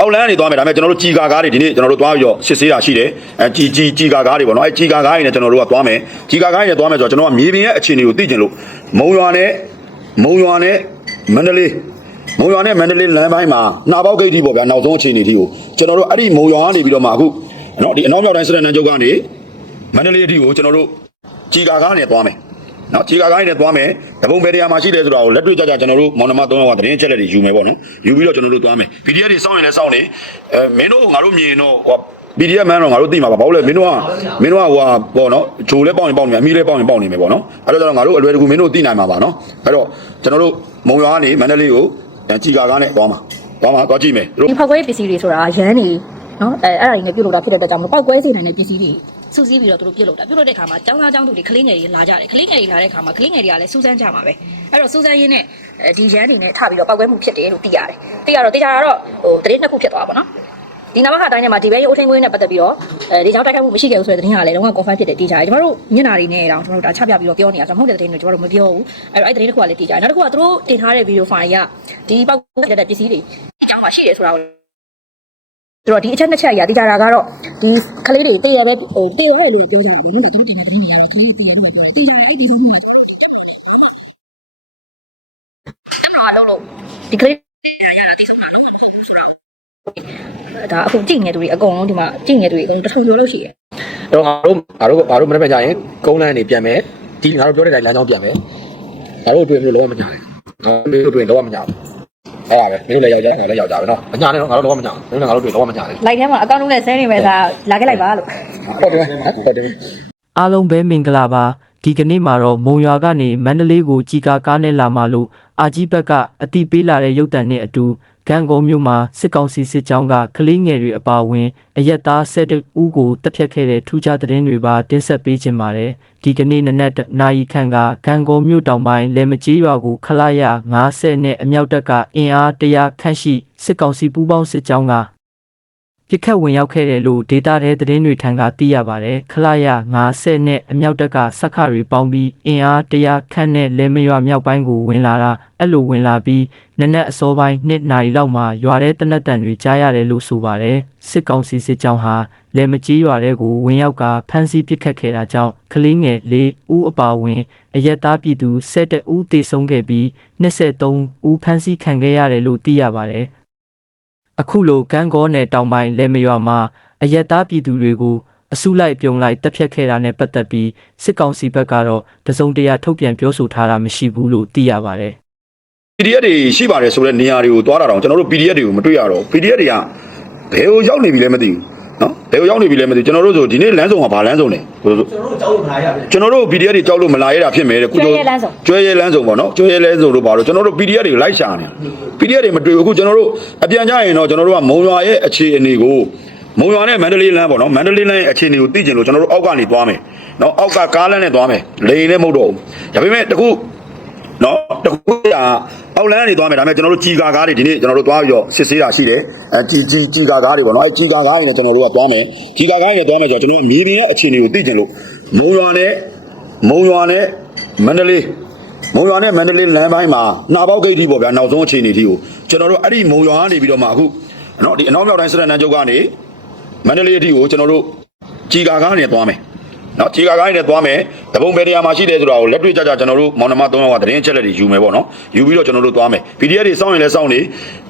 အောက်လမ်းကနေသွားမယ်ဒါပေမဲ့ကျွန်တော်တို့ကြီးကာကားတွေဒီနေ့ကျွန်တော်တို့သွားပြီးတော့စစ်ဆေးတာရှိတယ်အဲကြီးကြီးကြီးကာကားတွေပေါ့နော်အဲကြီးကာကားတွေနဲ့ကျွန်တော်တို့ကသွားမယ်ကြီးကာကားတွေနဲ့သွားမယ်ဆိုတော့ကျွန်တော်ကမြေပြင်ရဲ့အခြေအနေကိုသိကျင်လို့မုံရွာနဲ့မုံရွာနဲ့မန္တလေးမုံရွာနဲ့မန္တလေးလမ်းပိုင်းမှာနှာပေါက်ဂိတ်ကြီးပေါ့ဗျာနောက်ဆုံးအခြေအနေကြီးကိုကျွန်တော်တို့အဲ့ဒီမုံရွာကနေပြီးတော့မှအခုနော်ဒီအနောက်မြောက်တိုင်းစစ်တပ်နန်းချုပ်ကနေမန္တလေးအထိကိုကျွန်တော်တို့ကြီးကာကားနဲ့သွားမယ် နော်ခြေကာကိုင်းနဲ့သွားမယ်တပုံဘယ်တရားမှာရှိတယ်ဆိုတာကိုလက်တွေ့ကြကြကျွန်တော်တို့မောင်နှမသုံးယောက်ကသတင်းချက်လက်တွေယူမယ်ပေါ့နော်ယူပြီးတော့ကျွန်တော်တို့သွားမယ် PDF တွေစောင့်ရင်လည်းစောင့်နေအဲမင်းတို့ငါတို့မြင်ရင်တော့ဟို PDF မန်းတော့ငါတို့သိမှာပါဘာလို့လဲမင်းတို့ကမင်းတို့ကဟိုဟာပေါ့နော်ဂျိုလဲပေါက်ရင်ပေါက်နေမယ်အမီလဲပေါက်ရင်ပေါက်နေမယ်ပေါ့နော်အဲ့တော့ကျွန်တော်ငါတို့အလွယ်တကူမင်းတို့သိနိုင်မှာပါနော်အဲ့တော့ကျွန်တော်တို့မုံရွာကနေမန္တလေးကိုခြေကာကားနဲ့သွားမှာသွားမှာသွားကြည့်မယ်တို့ဒီဖောက်ခွဲပစ္စည်းတွေဆိုတာရန်နေနော်အဲအဲ့ဒါတွေနဲ့ပြုတ်လို့တာဖြစ်တဲ့အတွက်ကြောင့်မပောက်ကွဲစေနိုင်တဲ့ပစ္စည်းတွေ စူးစီးပြီးတော့သူတို့ပြုတ်လို့တာပြုတ်လို့တဲ့ခါမှာចောင်းသားចောင်းသူတွေကလေးငယ်တွေလာကြတယ်ကလေးငယ်တွေလာတဲ့ခါမှာကလေးငယ်တွေကလည်းစူးစမ်းကြမှာပဲအဲ့တော့စူးစမ်းရင်းနဲ့ဒီရန်တွေနဲ့ထပြီးတော့ပောက်ကွဲမှုဖြစ်တယ်လို့သိရတယ်သိရတော့တေချာတော့ဟိုတရေနှစ်ခုဖြစ်သွားပါတော့ဒီနမခအတိုင်းထဲမှာဒီဘဲရိုးအထင်းကွင်းနဲ့ပတ်သက်ပြီးတော့အဲဒီကြောင့်တိုက်ခိုက်မှုမရှိခဲ့ဘူးဆိုတဲ့သတင်းကလည်းလုံးဝ confirm ဖြစ်တယ်တေချာတယ်ကျမတို့ညနာတွေနဲ့တောင်ကျမတို့ဒါချပြပြီးတော့ပြောနေတာဆိုတော့မဟုတ်တဲ့သတင်းတွေကျမတို့မပြောဘူးအဲ့တော့အဲ့သတင်းတစ်ခုကလည်းတေချာတယ်နောက်တစ်ခုကသူတို့တင်ထားတဲ့ဗီဒီယိုဖိုင်ကဒီပောက်ကွဲတဲ့ပစ္စည်းတွေအကြောင်းမှာရှိတယ်ဆိုတာကို ဆိုတော့ဒီအချက်နှစ်ချက်အရာတိကျတာကတော့ဒီကလေးတွေတည့်ရပဲဟိုတည့်ရပဲလို့ပြောကြတာလေဒီတင်နေတယ်ကလေးတည့်ရမယ်တည့်ရအဲ့ဒီလိုမျိုးတော့လုံးလုံးဒီကလေးရတာတိကျတာလုံးဆိုတော့ဒါအခုကြည့်နေသူတွေအကုန်လုံးဒီမှာကြည့်နေသူတွေအကုန်တစ်ထုံကျော်လို့ရှိရယ်အဲ့တော့ငါတို့ငါတို့ငါတို့မနေ့ကကြာရင်ကုန်းလန်းနေပြန်မယ်ဒီငါတို့ပြောတဲ့တိုင်းလမ်းကြောင်းပြန်မယ်ငါတို့တွေ့မျိုးလုံးဝမညာနဲ့ငါတို့တွေ့လုံးဝမညာဘူး အဲ့ဒါပဲမင်းလည်းယောက်ျားငါလည်းယောက်ျားပဲနော်မညာနဲ့တော့ငါတို့လုံးဝမညာဘူးမင်းလည်းငါတို့တွေ့လုံးဝမညာနဲ့လိုက်ထဲမှာအကောင့်လုံးနဲ့ဆဲနေမယ်ဒါလာခဲ့လိုက်ပါလို့ဟုတ်တယ်ဟုတ်တယ်အားလုံးပဲမင်္ဂလာပါဒီကနေ့မှာတော့မုံရွာကနေမန္တလေးကိုကြီးကားကားနဲ့လာမှလို့အာကြီးဘက်ကအတိပေးလာတဲ့ရုပ်တံနဲ့အတူ ဂန်ကုန်မြို့မှာစစ်ကောင်စီစစ်ကြောင်းကကလေးငယ်တွေအပါအဝင်အရက်သား၁၁ဦးကိုတပ်ဖြတ်ခဲ့တဲ့ထူးခြားသတင်းတွေပါတင်ဆက်ပေးခြင်းပါတယ်ဒီကနေ့နနက်နိုင်ခန့်ကဂန်ကုန်မြို့တောင်ပိုင်းလေမကြီးရွာကိုခလာရ90နဲ့အမြောက်တပ်ကအင်အား100ခန့်ရှိစစ်ကောင်စီပူးပေါင်းစစ်ကြောင်းက ပြစ်ခတ်ဝင်ရောက်ခဲ့တယ်လို့ဒေတာတဲ့သတင်းတွေထံကသိရပါတယ်။ခလာရ90နဲ့အမြောက်တပ်ကစက္ခတွေပေါင်းပြီးအင်အား100ခန့်နဲ့လဲမရွာမြောက်ပိုင်းကိုဝင်လာတာအဲ့လိုဝင်လာပြီးနနက်အစောပိုင်း2နာရီလောက်မှာရွာတဲ့တနက်တန်တွေကြားရတယ်လို့ဆိုပါတယ်။စစ်ကောင်စီစစ်ကြောင်းဟာလဲမကြီးရွာတဲ့ကိုဝင်ရောက်ကဖမ်းဆီးပစ်ခတ်ခဲ့တာကြောင့်ကလေးငယ်၄ဦးအပါအဝင်အရက်သားပြည်သူ17ဦးသေဆုံးခဲ့ပြီး23ဦးဖမ်းဆီးခံခဲ့ရတယ်လို့သိရပါတယ်။ အခုလိုကန်းကောနယ်တောင်ပိုင်းလဲမရွာမှာအရက်သားပြည်သူတွေကိုအစုလိုက်ပြုံလိုက်တပ်ဖြတ်ခဲ့တာနဲ့ပတ်သက်ပြီးစစ်ကောင်စီဘက်ကတော့တစုံတရာထုတ်ပြန်ပြောဆိုထားတာမရှိဘူးလို့သိရပါတယ် PDF တွေရှိပါတယ်ဆိုတဲ့နေရာတွေကိုသွားတာတော့ကျွန်တော်တို့ PDF တွေကိုမတွေ့ရတော့ PDF တွေကဘယ်ကိုရောက်နေပြီလဲမသိဘူး နော်ဘယ်ကိုရောက်နေပြီလဲမသိဘူးကျွန်တော်တို့ဆိုဒီနေ့လမ်းဆောင်ကဘာလမ်းဆောင်လဲကျွန်တော်တို့ကြောက်လို့မလာရဘူးကျွန်တော်တို့ PDF တွေကြောက်လို့မလာရတာဖြစ်မယ်တဲ့ကုကျွဲရဲလမ်းဆောင်ပေါ့နော်ကျွဲရဲလမ်းဆောင်တို့ပါတော့ကျွန်တော်တို့ PDF တွေလိုက်ရှာနေတာ PDF တွေမတွေ့ဘူးအခုကျွန်တော်တို့အပြန်ကြရင်တော့ကျွန်တော်တို့ကမုံရွာရဲ့အခြေအနေကိုမုံရွာနဲ့မန္တလေးလမ်းပေါ့နော်မန္တလေးလမ်းရဲ့အခြေအနေကိုသိကျင်လို့ကျွန်တော်တို့အောက်ကနေသွားမယ်နော်အောက်ကကားလမ်းနဲ့သွားမယ်လေရင်နဲ့မဟုတ်တော့ဘူးဒါပေမဲ့တခု နော်တခုကအောက်လမ်းကနေသွားမယ်ဒါပေမဲ့ကျွန်တော်တို့ကြီးကာကားတွေဒီနေ့ကျွန်တော်တို့သွားပြီးတော့စစ်ဆေးတာရှိတယ်အဲကြီးကြီးကြီးကာကားတွေပေါ့နော်အဲကြီးကာကားတွေနဲ့ကျွန်တော်တို့ကသွားမယ်ကြီးကာကားတွေနဲ့သွားမယ်ဆိုတော့ကျွန်တော်တို့မြေပြင်ရဲ့အခြေအနေကိုသိကျင်လို့မုံရွာနဲ့မုံရွာနဲ့မန္တလေးမုံရွာနဲ့မန္တလေးလမ်းပိုင်းမှာနှာပေါက်ဂိတ်ကြီးပေါ့ဗျာနောက်ဆုံးအခြေအနေကြီးကိုကျွန်တော်တို့အဲ့ဒီမုံရွာကနေပြီးတော့မှအခုနော်ဒီအနောက်မြောက်တိုင်းစစ်တပ်နန်းချုပ်ကနေမန္တလေးအထိကိုကျွန်တော်တို့ကြီးကာကားနဲ့သွားမယ် နော်ခြေကာကိုင်းနဲ့သွားမယ်တပုံဘယ်နေရာမှာရှိတယ်ဆိုတာကိုလက်တွေ့ကြကြကျွန်တော်တို့မောင်နှမသုံးယောက်ကသတင်းချက်လက်တွေယူမယ်ပေါ့နော်ယူပြီးတော့ကျွန်တော်တို့သွားမယ် PDF တွေစောင့်ရင်လည်းစောင့်နေ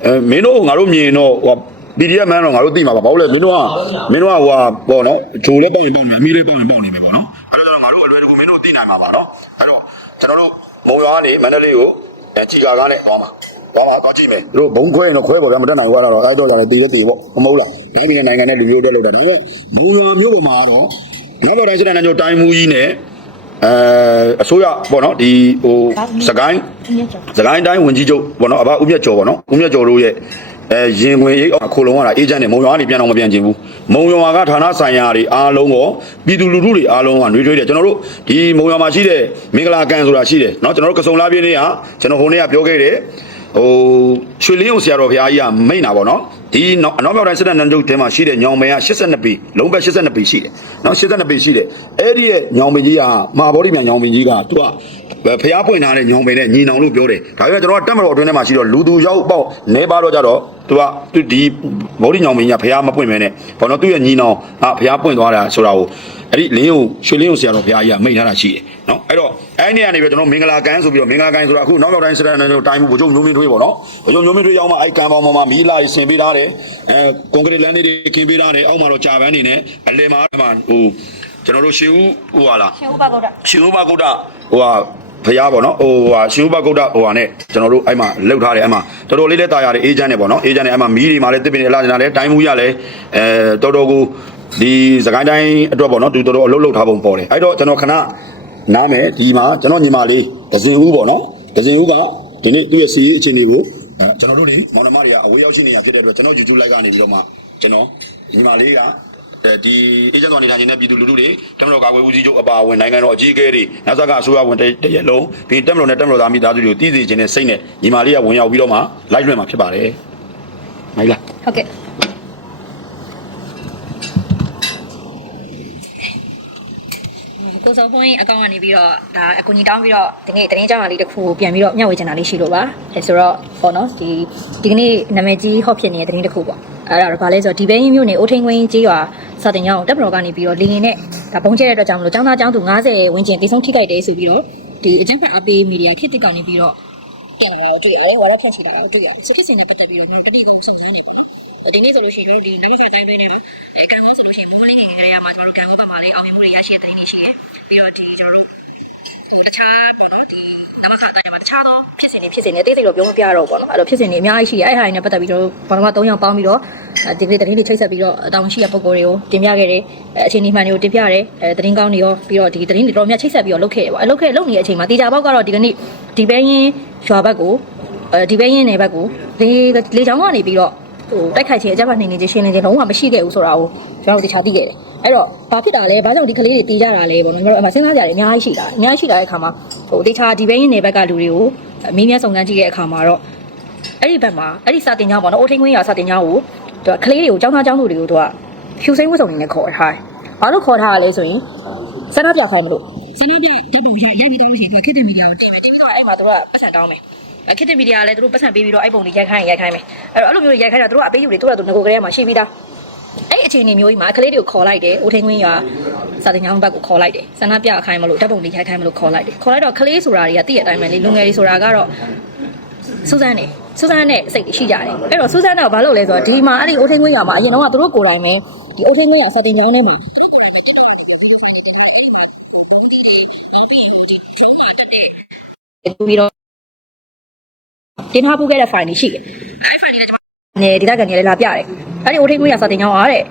အဲမင်းတို့ငါတို့မြင်ရင်တော့ဟို PDF မန်းတော့ငါတို့သိမှာပါဘာလို့လဲမင်းတို့ကမင်းတို့ကဟိုဟာပေါ့နော်ဂျိုလည်းပေါက်ရင်ပေါက်နေအမီးလည်းပေါက်ရင်ပေါက်နေမယ်ပေါ့နော်အဲ့တော့ငါတို့အလွယ်တကူမင်းတို့သိနိုင်မှာပါနော်အဲ့တော့ကျွန်တော်တို့မုံရွာကနေမန္တလေးကိုအဲခြေကာကားနဲ့သွားမှာသွားပါတော့ကြည့်မယ်တို့ဘုံခွဲရင်တော့ခွဲပါဗျာမတက်နိုင်ဘူးကတော့အဲ့တော့ကြောင့်လည်းတည်လည်းတည်ပေါ့မမဟုတ်လားနိုင်ငံနိုင်ငံနဲ့လူမျိုးတက်လို့တယ်ဒါပေမဲ့မုံရွာမျိုးပေါ်မှာတော့ နောက်တော့တိုင်းစစ်တပ်နဲ့ညိုတိုင်းမူကြီးနဲ့အဲအစိုးရပေါ့နော်ဒီဟိုစကိုင်းစကိုင်းတိုင်းဝင်ကြီးချုပ်ပေါ့နော်အဘဦးမြတ်ကျော်ပေါ့နော်ဦးမြတ်ကျော်တို့ရဲ့အဲရင်ဝင်ရိတ်အောင်ခိုလုံရတာအေဂျင့်နဲ့မုံရွာကနေပြန်တော့မပြန်ချင်ဘူးမုံရွာကဌာနဆိုင်ရာတွေအားလုံးရောပြည်သူလူထုတွေအားလုံးကနှွေးထွေးတယ်ကျွန်တော်တို့ဒီမုံရွာမှာရှိတဲ့မင်္ဂလာကန်ဆိုတာရှိတယ်เนาะကျွန်တော်တို့ကစုံလာပြင်းနေကကျွန်တော်ဟိုနေ့ကပြောခဲ့တယ် ဟိုရွှေလင်းုံဆရာတော်ဘုရားကြီးကမိန့်တာပေါ့နော်ဒီနောက်အနောက်မြောက်တိုင်းစစ်တပ်နန်းချုပ်ထဲမှာရှိတဲ့ညောင်ပင်က82ပေလုံးဘက်82ပေရှိတယ်နော်82ပေရှိတယ်အဲ့ဒီရဲ့ညောင်ပင်ကြီးကမာဘော်ဒီမြန်ညောင်ပင်ကြီးကသူကဖျားပွင့်ထားတဲ့ညောင်ပင်နဲ့ညီနောင်လို့ပြောတယ်ဒါပေမဲ့ကျွန်တော်ကတက်မတော်အတွင်းထဲမှာရှိတော့လူသူရောက်ပေါ့နေပါတော့ကြတော့သူကသူဒီဘော်ဒီညောင်ပင်ကြီးကဖျားမပွင့်မဲနဲ့ဘောနော်သူ့ရဲ့ညီနောင်ဟာဖျားပွင့်သွားတာဆိုတာကို အဲ့ဒီလင်းကိုရွှေလင်းကိုဆရာတော်ဘုရားကြီးကမိန့်ထားတာရှိတယ်နော်အဲ့တော့အဲ့ဒီကနေပြီးကျွန်တော်မင်္ဂလာကန်းဆိုပြီးတော့မင်္ဂလာကန်းဆိုတာအခုနောက်နောက်တိုင်းစစ်တပ်နဲ့တိုင်းမှုဘုံမျိုးမျိုးထွေးပေါ့နော်ဘုံမျိုးမျိုးထွေးရောက်မှအဲ့ကံပေါင်းပေါ်မှာမီးလာဆင်ပေးထားတယ်အဲကွန်ကရစ်လမ်းလေးတွေခင်းပေးထားတယ်အောက်မှာတော့ကြာပန်းနေနဲ့အလယ်မှာဟိုကျွန်တော်တို့ရှေးဦးဟိုဟာလားရှင်ဥပဂုတ်တာရှင်ဥပဂုတ်တဟိုဟာဖရားပေါ့နော်ဟိုဟာရှင်ဥပဂုတ်တဟိုဟာနဲ့ကျွန်တော်တို့အဲ့မှာလှုပ်ထားတယ်အဲ့မှာတော်တော်လေးလက်တာရတယ်အေဂျင့်နဲ့ပေါ့နော်အေဂျင့်နဲ့အဲ့မှာမီးတွေမှာလည်းတစ်ပင်တွေလာနေတာလည်းတိုင်းမှုရလည်းအဲတော်တော်ကို ဒီစကိုင်းတိုင်းအတွက်ပေါ့နော်သူတော်တော်အလုပ်လုပ်ထားပုံပေါ်တယ်အဲ့တော့ကျွန်တော်ခဏနားမယ်ဒီမှာကျွန်တော်ညီမလေးဒဇင်ဦးပေါ့နော်ဒဇင်ဦးကဒီနေ့သူ့ရဲ့စီးရေးအခြေအနေကိုအဲကျွန်တော်တို့တွေမောင်နှမတွေကအဝေးရောက်ရှိနေရဖြစ်တဲ့အတွက်ကျွန်တော် YouTube live ကနေပြီးတော့မှကျွန်တော်ညီမလေးကအဲဒီအေဂျင့်တော်နေထိုင်နေတဲ့ပြည်သူလူထုတွေတက်မတော်ကာကွယ်ဦးစီးချုပ်အပါအဝင်နိုင်ငံတော်အကြီးအကဲတွေနောက်ဆက်ကအစိုးရဝန်တတရက်လုံးပြီးတက်မတော်နဲ့တက်မတော်သားမိသားစုတွေကိုတည်တည်ခြင်းနဲ့စိတ်နဲ့ညီမလေးကဝင်ရောက်ပြီးတော့မှလိုက်လွှင့်မှာဖြစ်ပါတယ်။မိုင်လားဟုတ်ကဲ့ ကိုစောဖွင့်အကောင့်ကနေပြီးတော့ဒါအကူကြီးတောင်းပြီးတော့ဒီနေ့တင်းကြောင်းလေးတစ်ခုကိုပြန်ပြီးတော့မျှဝေချင်တာလေးရှိလို့ပါအဲဆိုတော့ပေါ့နော်ဒီဒီကနေ့နာမည်ကြီးဟော့ဖြစ်နေတဲ့တင်းတစ်ခုပေါ့အဲ့ဒါတော့ဗာလဲဆိုတော့ဒီဘဲရင်မြို့နယ်အိုးထင်းကွင်းကြီးရွာစာတင်ကြောင်းတက်မတော်ကနေပြီးတော့လင်းရင်နဲ့ဒါဘုံကျဲတဲ့အတွက်ကြောင့်မလို့ចောင်းသားចောင်းသူ90ဝန်းကျင်တိဆုံးထိခိုက်တယ်ဆိုပြီးတော့ဒီအကြမ်းဖက်အပေးမီဒီယာခေတ်တစ်ကောင်နေပြီးတော့ပြန်လာတော့တွေ့ရတယ်ဝါရဖတ်ချီတာတော့တွေ့ရတယ်ဆိုဖြစ်စဉ်တွေပတ်သက်ပြီးတော့ကျွန်တော်တတိယဆုံးစုံစမ်းနေပါတယ်ဒီနေ့ဆိုလို့ရှိရင်ဒီနိုင်ငံခြားတိုင်းတွေနဲ့ဒီကံမဆိုလို့ရှိရင်မိုးကလေးငယ်တွေရမှာကျွန်တော်တို့ကံမဘက်မှာလေးအောင်မြင်မှုတွေရရှိတဲ့တိုင်းတွေရှိတယ် ပြီးတော့ဒီကျွန်တော်တို့တခြားပေါ့နော်ဒီနမခတိုင်းမှာတခြားသောဖြစ်စဉ်တွေဖြစ်စဉ်တွေအသေးစိတ်တော့ပြောမပြတော့ပေါ့နော်အဲ့လိုဖြစ်စဉ်တွေအများကြီးရှိတယ်အဲ့ဟာတွေနဲ့ပတ်သက်ပြီးတော့ဘာမှ၃ယောက်ပေါင်းပြီးတော့ဒီကလေးသတင်းတွေချိတ်ဆက်ပြီးတော့တောင်းရှိရပုံကိုယ်တွေကိုတင်ပြခဲ့တယ်အခြေအနေမှန်တွေကိုတင်ပြတယ်အဲသတင်းကောင်းတွေရောပြီးတော့ဒီသတင်းတွေတော်များချိတ်ဆက်ပြီးတော့လုပ်ခဲ့တယ်ပေါ့အဲ့လုပ်ခဲ့လုပ်နေတဲ့အချိန်မှာတေချာဘောက်ကတော့ဒီကနေ့ဒီဘဲရင်ရွာဘက်ကိုအဲဒီဘဲရင်နယ်ဘက်ကိုလေလေချောင်းကနေပြီးတော့ဟိုတိုက်ခိုက်ခြင်းအကြမ်းဖက်နေနေခြင်းရှင်းနေခြင်းလုံးဝမရှိခဲ့ဘူးဆိုတာကိုကျွန်တော်တို့တခြားသိခဲ့တယ် အဲ့တော့ဘာဖြစ်တာလဲဘာကြောင့်ဒီကလေးတွေတေးကြတာလဲပေါ့နော်ကျွန်တော်တို့အမှစဉ်းစားကြတယ်အများကြီးရှိတာအများကြီးရှိတာတဲ့အခါမှာဟိုတခြားဒီဘဲရင်နယ်ဘက်ကလူတွေကိုအမင်းများစုံစမ်းကြည့်တဲ့အခါမှာတော့အဲ့ဒီဘက်မှာအဲ့ဒီစာတင်ကြောင်းပေါ့နော်အိုထင်းကွင်းရွာစာတင်ကြောင်းကိုသူကကလေးတွေကိုចောင်းသားចောင်းသူတွေကိုသူကဖြူစိမ့်ဝတ်စုံနေနဲ့ခေါ်ထားတယ်ဘာလို့ခေါ်ထားရလဲဆိုရင်စနပြခိုင်းမလို့စနပြတက်ပုံရဲ့လက်ပြီးတောင်းလို့ရှိရင်ခေတ္တမီဒီယာကိုတင်မယ်တင်ပြီးတော့အဲ့မှာသူကပတ်ဆက်တောင်းမယ်ခေတ္တမီဒီယာလည်းသူတို့ပတ်ဆက်ပေးပြီးတော့အဲ့ပုံတွေရိုက်ခိုင်းရိုက်ခိုင်းမယ်အဲ့တော့အဲ့လိုမျိုးရိုက်ခိုင်းတာသူတို့ကအပေးယူတွေသူတို့ကသူငကိုကလေးမှာရှိပြီးသား အဲ့အခြေအနေမျိုးကြီးမှာကလေးတွေကိုခေါ်လိုက်တယ်ဦးထင်းကွင်းရွာစာတင်ကြောင်းဘက်ကိုခေါ်လိုက်တယ်ဆန္ဒပြခိုင်းမလို့ဓာတ်ပုံတွေရိုက်ခိုင်းမလို့ခေါ်လိုက်တယ်ခေါ်လိုက်တော့ကလေးဆိုတာတွေကတည့်ရတိုင်းပဲလေလူငယ်တွေဆိုတာကတော့စူဇန်နေစူဇန်နဲ့စိတ်တွေရှိကြတယ်အဲ့တော့စူဇန်ကဘာလုပ်လဲဆိုတော့ဒီမှာအဲ့ဒီဦးထင်းကွင်းရွာမှာအရင်တော့ကသူတို့ကိုယ်တိုင်ပဲဒီဦးထင်းကွင်းရွာစာတင်ကြောင်းထဲမှာပြီးတော့တင်ထားပူခဲ့တဲ့ file တွေရှိတယ်အဲ့ file တွေလည်းကျွန်တော်နေဒီတက်ကနေလည်းလာပြတယ် အဲ့ဒီအိုထိန်ကွေးရစာတင်ကြောင်းအားတဲ့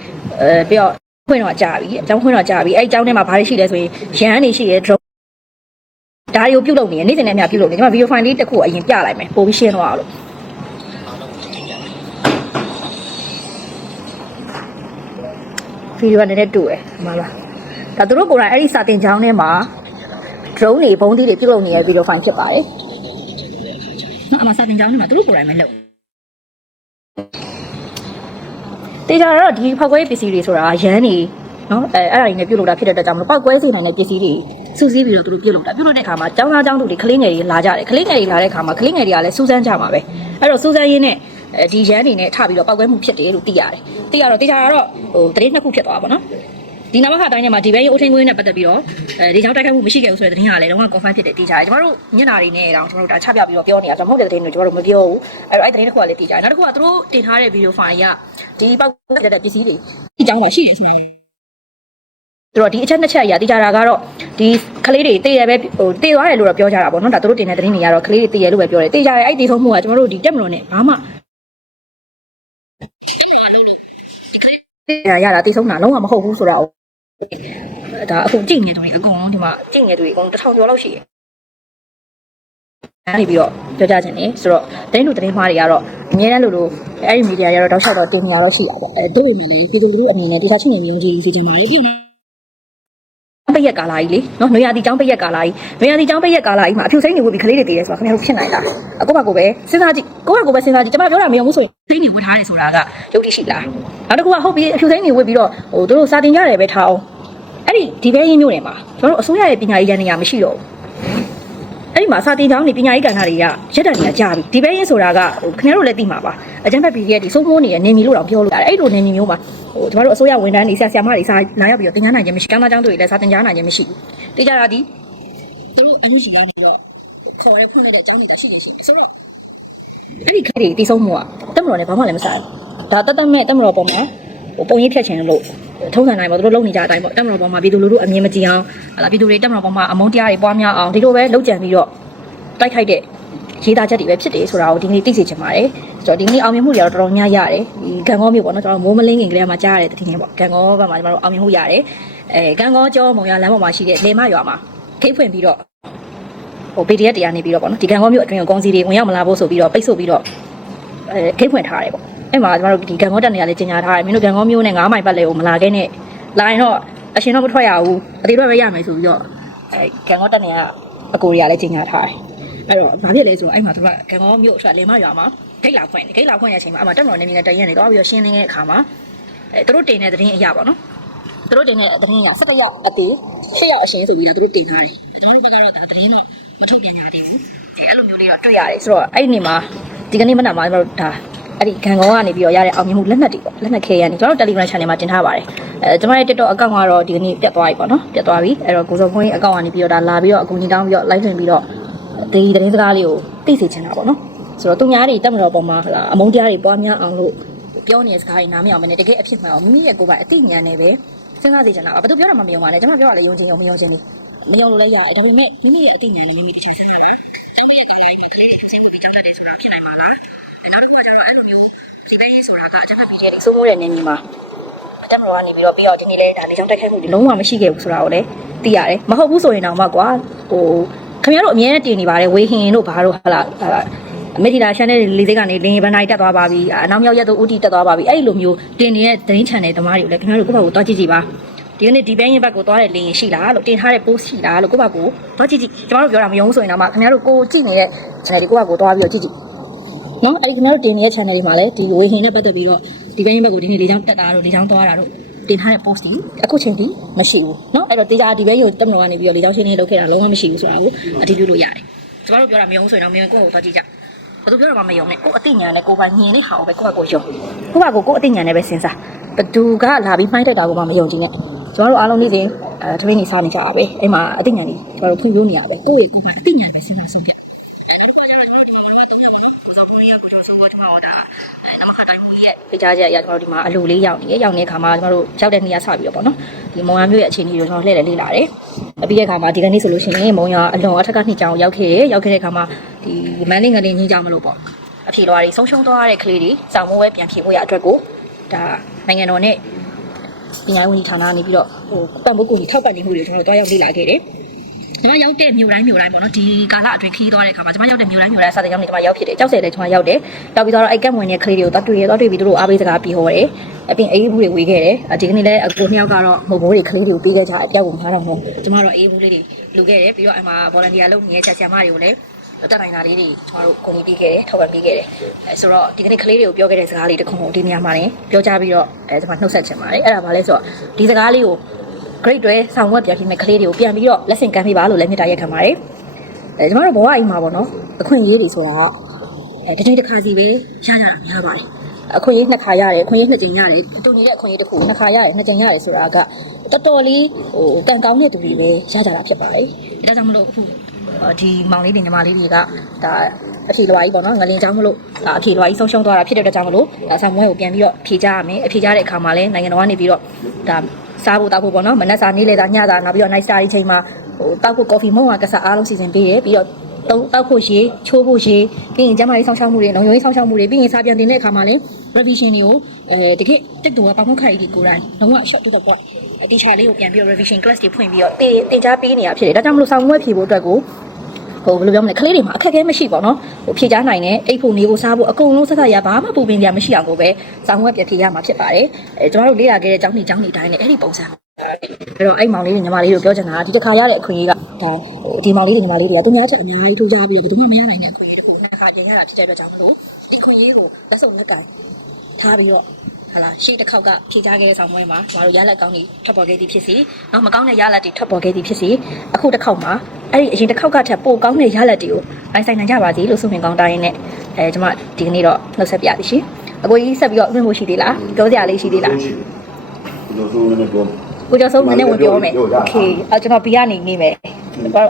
အဲပြီးတော့ခွင့်တော့ကြာပြီအကြောင်းခွင့်တော့ကြာပြီအဲ့အကြောင်းထဲမှာဘာတွေရှိလဲဆိုရင်ရန်နေရှိရဲ drone ဒါတွေကိုပြုတ်လုပ်နေရနေ့စဉ်နဲ့အများပြုတ်လုပ်နေကျွန်မ video file လေးတစ်ခုအရင်ပြလိုက်မယ်ပို့ပြီးရှင်းတော့အောင်လို့ဗီဒီယိုကနည်းနည်းတူတယ်မှန်လားဒါသူတို့ကိုယ်တိုင်အဲ့ဒီစာတင်ကြောင်းထဲမှာ drone တွေဘုံသီးတွေပြုတ်လုပ်နေတဲ့ video file ဖြစ်ပါတယ်နော်အမစာတင်ကြောင်းထဲမှာသူတို့ကိုယ်တိုင်ပဲလုပ် တေချာတော့ဒီဖောက်ခွဲပစ္စည်းတွေဆိုတာရန်နေနော်အဲအဲ့ဒါတွေနဲ့ပြုတ်လုပ်တာဖြစ်တဲ့အတွက်ကြောင့်မလို့ပောက်ကွဲစေနိုင်တဲ့ပစ္စည်းတွေစုစည်းပြီးတော့သူတို့ပြုတ်လုပ်တာပြုတ်လုပ်တဲ့အခါမှာចောင်းသားចောင်းသူတွေကလေးငယ်တွေလာကြတယ်ကလေးငယ်တွေလာတဲ့အခါမှာကလေးငယ်တွေကလည်းစူးစမ်းကြမှာပဲအဲ့တော့စူးစမ်းရင်းနဲ့အဲဒီရန်နေနဲ့ထပြီးတော့ပောက်ကွဲမှုဖြစ်တယ်လို့သိရတယ်သိရတော့တေချာကတော့ဟိုတရေနှစ်ခုဖြစ်သွားပါတော့နော်ဒီနမခအတိုင်းထဲမှာဒီဘဲရုပ်အထင်းကွင်းနဲ့ပတ်သက်ပြီးတော့အဲဒီကြောင့်တိုက်ခိုက်မှုမရှိခဲ့ဘူးဆိုတဲ့သတင်းကလည်းတော့ confirm ဖြစ်တယ်တေချာတယ်ကျမတို့ညနာတွေနဲ့တောင်ကျမတို့ဒါချပြပြီးတော့ပြောနေတာကျွန်တော်မဟုတ်တဲ့သတင်းတွေကျမတို့မပြောဘူးအဲ့တော့အဲ့သတင်းတစ်ခုကလည်းတေချာတယ်နောက်တစ်ခုကသူတို့တင်ထားတဲ့ video file က ဒီပောက်ကွဲတဲ့ပစ္စည်းတွေဒီကြောင်းမှာရှိတယ်ဆိုတာသူတို့ဒီအချက်နှစ်ချက်အရာတိကျတာကတော့ဒီကလေးတွေတည်ရပဲဟိုတည်သွားတယ်လို့တော့ပြောကြတာပေါ့နော်ဒါသူတို့တင်တဲ့သတင်းတွေကတော့ကလေးတွေတည်ရလို့ပဲပြောတယ်တည်ကြတယ်အဲ့ဒီဆုံးမှုကကျွန်တော်တို့ဒီတက်မလို့နဲ့ဘာမှရရတာတည်ဆုံးတာလုံးဝမဟုတ်ဘူးဆိုတာဒါအခုကြည့်နေတယ်အကုန်လုံးဒီမှာကြည့်နေတယ်အကုန်တစ်ထောင်ကျော်လောက်ရှိတယ် အဲ့ဒီပြီးတော့ပြောကြခြင်းနေဆိုတော့တင်းတို့တင်းမားတွေကတော့အများနဲ့လို့လို့အဲ့ဒီမီဒီယာတွေကတော့တောက်လျှောက်တော့တင်နေရတော့ရှိတာပေါ့အဲတို့ပေမဲ့လည်းပြည်သူလူထုအနေနဲ့တရားချင်းနေမျိုးကြီးစီချင်ပါလေပြီးတော့ပိတ်ရက်ကာလာကြီးလေနော်နွေရာသီကျောင်းပိတ်ရက်ကာလာကြီးနွေရာသီကျောင်းပိတ်ရက်ကာလာကြီးမှာအဖြူစိမ့်နေဝတ်ပြီးကလေးတွေတည်ရဲဆိုတာခင်ဗျားတို့ဖြစ်နိုင်လားအခုမှကိုပဲစဉ်းစားကြည့်ကိုကကိုပဲစဉ်းစားကြည့်ကျွန်မပြောတာမယုံဘူးဆိုရင်စိမ့်နေဝတ်ထားတယ်ဆိုတာကယုတ်တိရှိလားနောက်တစ်ခုကဟုတ်ပြီအဖြူစိမ့်နေဝတ်ပြီးတော့ဟိုတို့စာတင်ကြတယ်ပဲထားအောင်အဲ့ဒီဒီဘဲရင်းမျိုးတွေမှာကျွန်တော်တို့အစိုးရရဲ့ပညာရေးရန်နေရမရှိတော့ဘူး အဲ့ဒီမှာစာတင်ကျောင်းနေပညာရေးကဏ္ဍတွေကရက်တံတွေကကြာပြီဒီဘဲရင်းဆိုတာကဟိုခင်ဗျားတို့လည်းသိမှာပါအကြမ်းဖက်ပြည်ရဲ့ဒီစိုးမိုးနေတဲ့နေမီလို့တော့ပြောလို့ရတယ်အဲ့လိုနေမီမျိုးမှာဟိုကျမတို့အစိုးရဝန်ထမ်းတွေဆရာဆရာမတွေစာလာရောက်ပြီးတော့သင်ကြားနိုင်ခြင်းမရှိကျောင်းသားကျောင်းသူတွေလည်းစာသင်ကြားနိုင်ခြင်းမရှိဘူးတေချာတာဒီသူတို့အမှုရှိရနေတော့ခေါ်ရဖွင့်နေတဲ့ကျောင်းတွေတာရှိနေရှိမယ်ဆိုတော့အဲ့ဒီခက်တွေတိဆုံးမှုကတက်မတော်နဲ့ဘာမှလည်းမဆိုင်ဘူးဒါတတ်တတ်မဲ့တက်မတော်ပေါ်မှာဟိုပုံရိပ်ဖြတ်ခြင်းလို့ ထုံးစံတိုင်းပေါ့သူတို့လုပ်နေကြတဲ့အတိုင်းပေါ့တက်မတော်ပေါ်မှာပြည်သူလူထုအမြင်မကြည့်အောင်ဟာလာပြည်သူတွေတက်မတော်ပေါ်မှာအမုန်းတရားတွေပွားများအောင်ဒီလိုပဲလုပ်ကြံပြီးတော့တိုက်ခိုက်တဲ့ရေးသားချက်တွေပဲဖြစ်တယ်ဆိုတာကိုဒီနေ့သိစေချင်ပါတယ်ဆိုတော့ဒီနေ့အောင်မြင်မှုတွေကတော့တော်တော်များရတယ်ဒီဂန်ကောမျိုးပေါ့နော်ကျွန်တော်မိုးမလင်းခင်ကလေးကမှကြားရတဲ့တင်င်းပေါ့ဂန်ကောဘက်မှာကျွန်တော်တို့အောင်မြင်မှုရတယ်အဲဂန်ကောကျောမုံရလမ်းပေါ်မှာရှိတဲ့လေမရွာမှာခိတ်ဖွင့်ပြီးတော့ဟို PDF တရားနေပြီးတော့ပေါ့နော်ဒီဂန်ကောမျိုးအတွင်းကိုကောင်းစီတွေဝင်ရောက်မလာဖို့ဆိုပြီးတော့ပိတ်ဆို့ပြီးတော့အဲခိတ်ဖွင့်ထားရတယ်ပေါ့ အဲ့မှာကျွန်တော်တို့ဒီဂန်ကောတက်နေရလေကြီးညာထားတယ်မင်းတို့ဂန်ကောမျိုးနဲ့9မိုင်ပတ်လေကိုမလာခဲ့နဲ့လာရင်တော့အရှင်တော့မထွက်ရဘူးအသေးတော့ပဲရမယ်ဆိုပြီးတော့အဲဂန်ကောတက်နေရအကိုတွေကလည်းကြီးညာထားတယ်အဲ့တော့ဘာဖြစ်လဲဆိုတော့အဲ့မှာသူကကံကောမြို့အထွက်လေမရွာမှာဂိတ်လာဖွင့်တယ်ဂိတ်လာဖွင့်ရချိန်မှာအမှတက်မတော်နေမြင်တဲ့တရင်နေတော့ပြီးတော့ရှင်းနေတဲ့အခါမှာအဲသူတို့တင်တဲ့သတင်းအရာပေါ့နော်သူတို့တင်တဲ့သတင်းအရာ17ရက်အသေး8ရက်အရှင်းဆိုပြီးတော့သူတို့တင်ထားတယ်ကျွန်တော်တို့ဘက်ကတော့ဒါသတင်းတော့မထုတ်ပြန်ကြသေးဘူးအဲအဲ့လိုမျိုးလေးတော့တွေ့ရတယ်ဆိုတော့အဲ့ဒီနေ့မှာဒီကနေ့မနက်မှာကျွန်တော်တို့ဒါ အဲ့ဒီဂန်ကောကနေပြီးတော့ရတဲ့အောင်မြင်မှုလက်နက်တွေပေါ့လက်နက်ခဲရန်တွေကျွန်တော်တို့ Telegram channel မှာတင်ထားပါတယ်အဲကျွန်မရဲ့ TikTok account ကတော့ဒီကနေ့ပြတ်သွားပြီပေါ့နော်ပြတ်သွားပြီအဲ့တော့ကိုစောဖွင့် account ကနေပြီးတော့ဒါလာပြီးတော့အကူကြီးတောင်းပြီးတော့ live တင်ပြီးတော့ဒီသတင်းစကားလေးကိုသိစေချင်တာပေါ့နော်ဆိုတော့သူများတွေတက်မတော်ပေါ်မှာဟလာအမုန်းတရားတွေပွားများအောင်လို့ပြောနေတဲ့စကားတွေနားမရအောင်မနဲ့တကယ်အဖြစ်မှန်အောင်မိမိရဲ့ကိုယ်ပိုင်အသိဉာဏ်နဲ့ပဲစဉ်းစားစေချင်တာပါဘယ်သူပြောတာမှမယုံပါနဲ့ကျွန်မပြောရလေယုံချင်ယုံမယုံချင်ဘူးမယုံလို့လည်းရတယ်ဒါပေမဲ့မိမိရဲ့အသိဉာဏ်နဲ့မိမိတစ်ချက်စဉ်းစားတာကျွန်မရဲ့ကံတိုင်းမှာကလေး တွေအချင်းပြပြီးကြောက်တတ်တယ်ဆိုတာဖြစ်နိုင်ပါလားနောက်တစ်ခုကကျတော့အဲ့လိုမျိုးဒီဘက်ရေးဆိုတာကအချက်ဖတ်ပြီးတဲ့စိုးမိုးတဲ့နေမြေမှာတက်မတော်ကနေပြီးတော့ပြီးတော့ဒီနေ့လဲဒါလေကြောင်းတက်ခိုက်မှုတွေလုံးဝမရှိခဲ့ဘူးဆိုတာကိုလည်းသိရတယ်မဟုတ်ဘူးဆိုရင်တော့မှကွာဟိုခင်ဗျားတို့အမြဲတမ်းတင်နေပါတယ်ဝေဟင်တို့ဘာတို့ဟာလာအမေဒီလာ channel လေးစိတ်ကနေလင်းဘန်နိုင်တက်သွားပါပြီအနောက်မြောက်ရက်တို့ OT တက်သွားပါပြီအဲ့ဒီလိုမျိုးတင်နေတဲ့သတင်း channel သမားတွေကိုလည်းခင်ဗျားတို့ကိုယ့်ဘက်ကိုသွားကြည့်ကြည့်ပါ ဒီကနေ့ဒီဘန်းရင်ဘက်ကိုသွားတဲ့လင်းရှိလားလို့တင်ထားတဲ့ post ရှိလားလို့ကိုယ့်ဘက်ကိုသွားကြည့်ကြည့်ကျမတို့ပြောတာမယုံဘူးဆိုရင်တော့မှခင်ဗျားတို့ကိုကြည့်နေတဲ့ channel တွေကိုယ့်ဘက်ကိုသွားပြီးတော့ကြည့်ကြည့်နော်အဲ့ဒီခင်ဗျားတို့တင်နေတဲ့ channel တွေမှာလည်းဒီဝေဟင်နဲ့ပတ်သက်ပြီးတော့ဒီဘန်းရင်ဘက်ကိုဒီနေ့လေးချောင်းတက်တာတို့လေးချောင်းသွားတာတို့တင်ထားတဲ့ post ဒီအခုချိန်ထိမရှိဘူးเนาะအဲ့တော့တေချာဒီဘဲကိုတက်မလို့ကနေပြီးတော့လေချောင်းရှင်းနေလုပ်ခဲ့တာလုံးဝမရှိဘူးဆိုတာကိုအတည်ပြုလို့ရတယ်ကျမတို့ပြောတာမယုံဘူးဆိုရင်တော့မယုံကိုယ့်ကိုသွားကြည့်ကြဘယ်သူပြောတာမှမယုံနဲ့ကိုယ်အသိဉာဏ်နဲ့ကိုယ်ပိုင်ညင်လေးဟာကိုပဲကိုယ့်ဘက်ကိုယုံကိုယ့်ဘက်ကိုကိုယ်အသိဉာဏ်နဲ့ပဲစဉ်းစားဘသူကလာပြီးမှိုင်းတက်တာကိုမှမယုံကြည့်နဲ့ ကျမတို့အားလုံးနေ့စဉ်အဲတပင်းနေစားနေကြတာပဲအဲ့မှာအသိဉာဏ်ကြီးကျမတို့ဖွင့်ပြနေရပဲကိုယ့်ရဲ့ကိုယ်ပိုင်အသိဉာဏ်ပဲစဉ်းစားဆုံးဖြတ်ဆိုကိုရီးယားကိုကြောင့်ဆိုတော့ဒီမှာတော့ဒါအဲနမခတိုင်းမူရဲ့ပြကြချက်အရာကျွန်တော်တို့ဒီမှာအလူလေးရောက်နေရရောက်နေတဲ့ခါမှာကျွန်တော်တို့ရောက်တဲ့နေရာစပြီးတော့ပေါ့နော်ဒီမုံရမျိုးရဲ့အခြေအနေကိုကျွန်တော်လှည့်လည်လေ့လာတယ်အပြီးတဲ့ခါမှာဒီကနေ့ဆိုလို့ရှိရင်မုံရအလွန်အထက်ကနှစ်ကြောင်ရောက်ခဲ့တယ်ရောက်ခဲ့တဲ့ခါမှာဒီမန်လင်းကနေညင်းကြမလို့ပေါ့အဖြေလွှာတွေဆုံးရှုံးသွားတဲ့ကလေးတွေစောင်းမိုးပဲပြန်ဖြေဖို့ရအတွက်ကိုဒါနိုင်ငံတော်နဲ့ ပညာရေးဝန်ကြီးဌာနကနေပြီးတော့ဟိုပံ့ပိုးကူညီထောက်ပံ့နေမှုတွေကျွန်တော်တို့တွားရောက်လေ့လာခဲ့တယ်ကျွန်မရောက်တဲ့မြို့တိုင်းမြို့တိုင်းပေါ့နော်ဒီကာလအတွင်းခီးသွားတဲ့အခါမှာကျွန်မရောက်တဲ့မြို့တိုင်းမြို့တိုင်းစာတင်ကျောင်းတွေကျွန်မရောက်ဖြစ်တယ်ကြောက်စဲလည်းကျွန်မရောက်တယ်ရောက်ပြီးတော့အဲ့ကက်မဝင်တဲ့ကလေးတွေကိုတွားတွေ့ရတွားတွေ့ပြီးသူတို့အားပေးစကားပြီးဟောတယ်အပြင်အေးဘူးတွေဝေးခဲ့တယ်ဒီကနေ့လည်းအကိုနှစ်ယောက်ကတော့မုံဘိုးတွေကလေးတွေကိုပေးခဲ့ကြအပြောက်ကို9000တော့ကျွန်မတို့အေးဘူးလေးတွေလူခဲ့တယ်ပြီးတော့အမှ volunteer လုပ်နေတဲ့ဆရာမတွေကိုလည်း တက်နိုင်တာလေးတွေကျွန်တော်တို့ကုန်ပြီးခဲ့တယ်ထောက်ပံ့ပေးခဲ့တယ်အဲဆိုတော့ဒီကနေ့ကလေးတွေကိုပြောခဲ့တဲ့စကားလေးတစ်ခုကိုဒီနေရာမှာလည်းပြောကြပြီးတော့အဲကျွန်မနှုတ်ဆက်ချင်ပါတယ်အဲ့ဒါဘာလဲဆိုတော့ဒီစကားလေးကို grade တွေဆောင်းဝက်ပြဖြစ်မဲ့ကလေးတွေကိုပြန်ပြီးတော့ lesson ကမ်းပေးပါလို့လည်းမြစ်တာရက်ခံပါတယ်အဲကျွန်တော်တို့ဘဝအိမ်မှာပေါ့နော်အခွင့်အရေးတွေဆိုတော့အဲတစ်ချိန်တစ်ခါစီပဲရရတာများပါတယ်အခွင့်အရေးနှစ်ခါရတယ်အခွင့်အရေးနှစ်ကြိမ်ရတယ်တူညီတဲ့အခွင့်အရေးတစ်ခုနှစ်ခါရတယ်နှစ်ကြိမ်ရတယ်ဆိုတာကတော်တော်လေးဟိုကံကောင်းတဲ့သူတွေပဲရကြတာဖြစ်ပါတယ်ဒါကြောင့်မလို့အခု ဒီမောင်လေးတွေညီမလေးတွေကဒါအဖြေလွှာကြီးပေါ့နော်ငလင်ချောင်းမလို့ဒါအဖြေလွှာကြီးဆုံးရှုံးသွားတာဖြစ်တဲ့အတွက်ကြောင့်မလို့ဒါဆောင်းမွဲကိုပြန်ပြီးတော့ဖြေကြရမယ်အဖြေကြတဲ့အခါမှာလည်းနိုင်ငံတော်ကနေပြီးတော့ဒါစားဖို့တောက်ဖို့ပေါ့နော်မနက်စာနေ့လေသာညစာနောက်ပြီးတော့ night star ဒီချိန်မှာဟိုတောက်ဖို့ coffee မုံကကစားအားလုံးစီစဉ်ပေးတယ်ပြီးတော့တောက်တောက်ဖို့ရေချိုးဖို့ရေပြီးရင်ကျမလေးဆောင်းရှောက်မှုတွေလုံယုံရေးဆောင်းရှောက်မှုတွေပြီးရင်စာပြန်တင်တဲ့အခါမှာလည်း revision တွေကိုအဲတကယ်တက်တူကပေါင်းခိုက်ကြီးကိုယ်တိုင်လုံးဝ short to the point အတီချာလေးကိုပြန်ပြီးတော့ revision class တွေဖွင့်ပြီးတော့တင်တင်ကြားပေးနေရဖြစ်တယ်ဒါကြောင့်မလို့ဆောင်းမွဲဖြေဖို့အတွက်ကို ဟိုဘယ်လိုပြောမလဲကလေးတွေမှာအခက်အခဲမရှိပေါ့နော်ဟိုဖြေချနိုင်တယ်အိတ်ဖို့နေဖို့စားဖို့အကုန်လုံးဆက်ဆက်ရဘာမှပူပင်ကြမရှိအောင်ကိုပဲစောင်းဝက်ပြဖြေရမှာဖြစ်ပါတယ်အဲကျွန်တော်တို့လေ့လာခဲ့တဲ့အကြောင်းဒီအကြောင်းဒီတိုင်းနဲ့အဲ့ဒီပုံစံအဲ့တော့အဲ့မောင်လေးတွေညီမလေးတို့ပြောချင်တာကဒီတစ်ခါရတဲ့အခွင့်အရေးကဒါဟိုဒီမောင်လေးတွေညီမလေးတွေကသူများချက်အများကြီးထူးခြားပြီးတော့ဘယ်သူမှမရနိုင်တဲ့အခွင့်အရေးတစ်ခုနှစ်ခါပြင်ရတာဖြစ်တဲ့အတွက်ကြောင့်မလို့ဒီခွင့်အရေးကိုလက်စုပ်လက်ကင်ထားပြီးတော့ ဟာလာရှေ့တစ်ခေါက်ကဖြေချခဲ့တဲ့ဆောင်ပွဲမှာကျမတို့ရလက်ကောင်းတွေထွက်ပေါ်ခဲ့သည်ဖြစ်စီနောက်မကောင်းတဲ့ရလက်တွေထွက်ပေါ်ခဲ့သည်ဖြစ်စီအခုတစ်ခေါက်မှာအဲ့ဒီအရင်တစ်ခေါက်ကထက်ပိုကောင်းတဲ့ရလက်တွေကိုပိုင်ဆိုင်နိုင်ကြပါစေလို့ဆုမြင်ကောင်းတားရင်းနဲ့အဲကျမဒီကနေ့တော့နှုတ်ဆက်ပြပြီရှင်အကိုကြီးဆက်ပြီးတော့အမြင်ဖို့ရှိသေးလားပြောစရာလေးရှိသေးလား ဒီလိုဆိုနေတော့ ကိုကျော်စိုးနည်းနည်းဝင်ပြောမယ်โอเคအဲကျွန်တော်ဘီကနေနေမယ်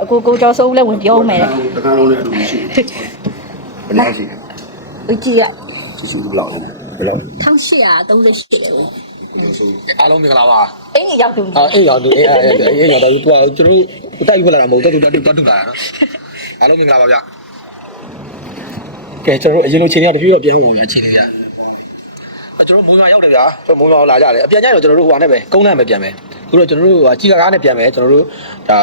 အကိုကိုကျော်စိုးလည်းဝင်ပြောမယ် တခါလုံးနဲ့အတူရှိဘယ်လောက်ရှိ ဦးကြီးက ရှိရှိဘယ်လောက်လဲ ဘယ်လောက်1838တယ်လို့အားလုံးမင်္ဂလာပါအင်းကြီးရောက်တူအော်အေးရောသူအေးအေးရောသူကသူတို့တိုက်ပြလာတာမဟုတ်တော့သူတက်တက်တူလာနော်အားလုံးမင်္ဂလာပါဗျကဲကျွန်တော်တို့အရင်လိုချိန်ရတဖြည်းဖြည်းပြန်ဝင်ပြန်ချိန်နေဗျကျွန်တော်မုံရွာရောက်တယ်ဗျာကျွန်တော်မုံရွာလာကြတယ်အပြန်ကြတော့ကျွန်တော်တို့ဟိုဟာနဲ့ပဲကုန်းလန့်ပဲပြန်မယ်ခုတော့ကျွန်တော်တို့ကြီးကားကားနဲ့ပြန်မယ်ကျွန်တော်တို့ဒါ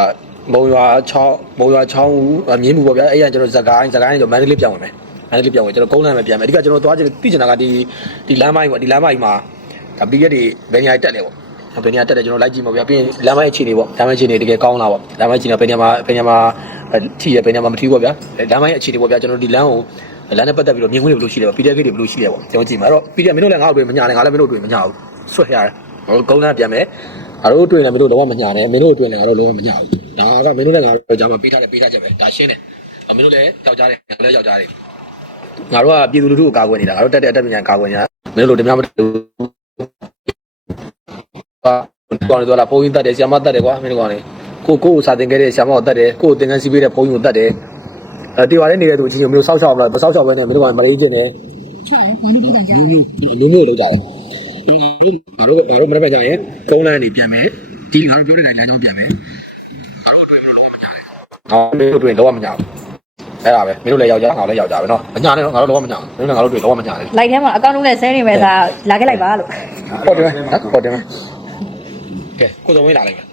မုံရွာချောင်းမုံရွာချောင်းမြင်းမှုပေါ့ဗျာအဲ့ရကျွန်တော်ဇကိုင်းဇကိုင်းကျွန်တော်မန္တလေးပြန်ဝင်မယ် မန္တလေးပြန်ဝင်ကျွန်တော်ကုန်းလန့်ပဲပြန်မယ်အဓိကကျွန်တော်သွားချင်သိချင်တာကဒီဒီလမ်းမိုင်းပေါ့ဒီလမ်းမိုင်းမှာဒါပြီးရက်တွေဘယ်နေရာတက်လဲပေါ့ဘယ်နေရာတက်တယ်ကျွန်တော်လိုက်ကြည့်မှာဗျာပြီးရင်လမ်းမရဲ့အခြေအနေပေါ့လမ်းမရဲ့အခြေအနေတကယ်ကောင်းလားပေါ့လမ်းမရဲ့အခြေအနေဘယ်နေရာမှာဘယ်နေရာမှာထိရဘယ်နေရာမှာမထိဘူးပေါ့ဗျာလမ်းမရဲ့အခြေအနေပေါ့ဗျာကျွန်တော်ဒီလမ်းကိုလမ်းနဲ့ပတ်သက်ပြီးတော့မြင်ကွင်းတွေဘယ်လိုရှိလဲပေါ့ PDF တွေဘယ်လိုရှိလဲပေါ့ကျွန်တော်ကြည့်မှာအဲ့တော့ PDF မင်းတို့လည်းငါ့ကိုတွေ့မညာနဲ့ငါလည်းမင်းတို့တွေ့မညာဘူးဆွတ်ရတယ်ငါတို့ကုန်းလမ်းပြန်မယ်ငါတို့တွေ့လည်းမင်းတို့လုံးဝမညာနဲ့မင်းတို့တွေ့လည်းငါတို့လုံးဝမညာဘူးဒါကမင်းတို့လည်းငါတို့ကြားမှာပေးထားတယ်ပေးထားချက်ပဲဒါရှင်းတယ်မင်းတို့လည်းယောက်ျားတယ်ငါလည်းယောက်ျားတယ် ငါတို့ကပြည်သူလူထုကိုကာကွယ်နေတာငါတို့တက်တဲ့အတက်ပညာကာကွယ်နေတာမင်းတို့လိုတများမတူပါကောင်းတယ်ဆိုလားဘုန်းကြီးတတ်တယ်ဆရာမတတ်တယ်ကွာမင်းတို့ကောင်လေကိုကိုကိုစာသင်ခဲ့တဲ့ဆရာမကိုတတ်တယ်ကိုကိုသင်္ကန်းစီးပေးတဲ့ဘုန်းကြီးကိုတတ်တယ်အဲတေပါလေးနေတဲ့သူအချင်းချင်းမျိုးစောက်ရှောက်မလားမစောက်ရှောက်ဘဲနဲ့မင်းတို့ကောင်မလေးချင်းနေချာဘုံဒီတိုင်းကြမျိုးမျိုးမျိုးမျိုးလောက်ကြတယ်ဘာလို့ဘာလို့မရပါကြရင်ဖုန်းလမ်းနေပြန်မယ်ဒီငါတို့ပြောတဲ့လမ်းကြောင်းပြန်မယ်ငါတို့တွေ့လို့လုံးဝမညာဘူး အဲ့ဒါပဲမင်းတို့လည်းယောက်ျားငါတို့လည်းယောက်ျားပဲနော်မညာနဲ့တော့ငါတို့လောကမညာဘူးမင်းတို့ငါတို့တွေ့လောကမညာနဲ့လိုက်ထဲမှာအကောင့်လုံးနဲ့ဆဲနေမဲ့ဒါလာခဲ့လိုက်ပါလို့ဟုတ်တယ်နော်ဟုတ်တယ်နော်ကဲကိုစုံဝင်လာလိုက်မယ်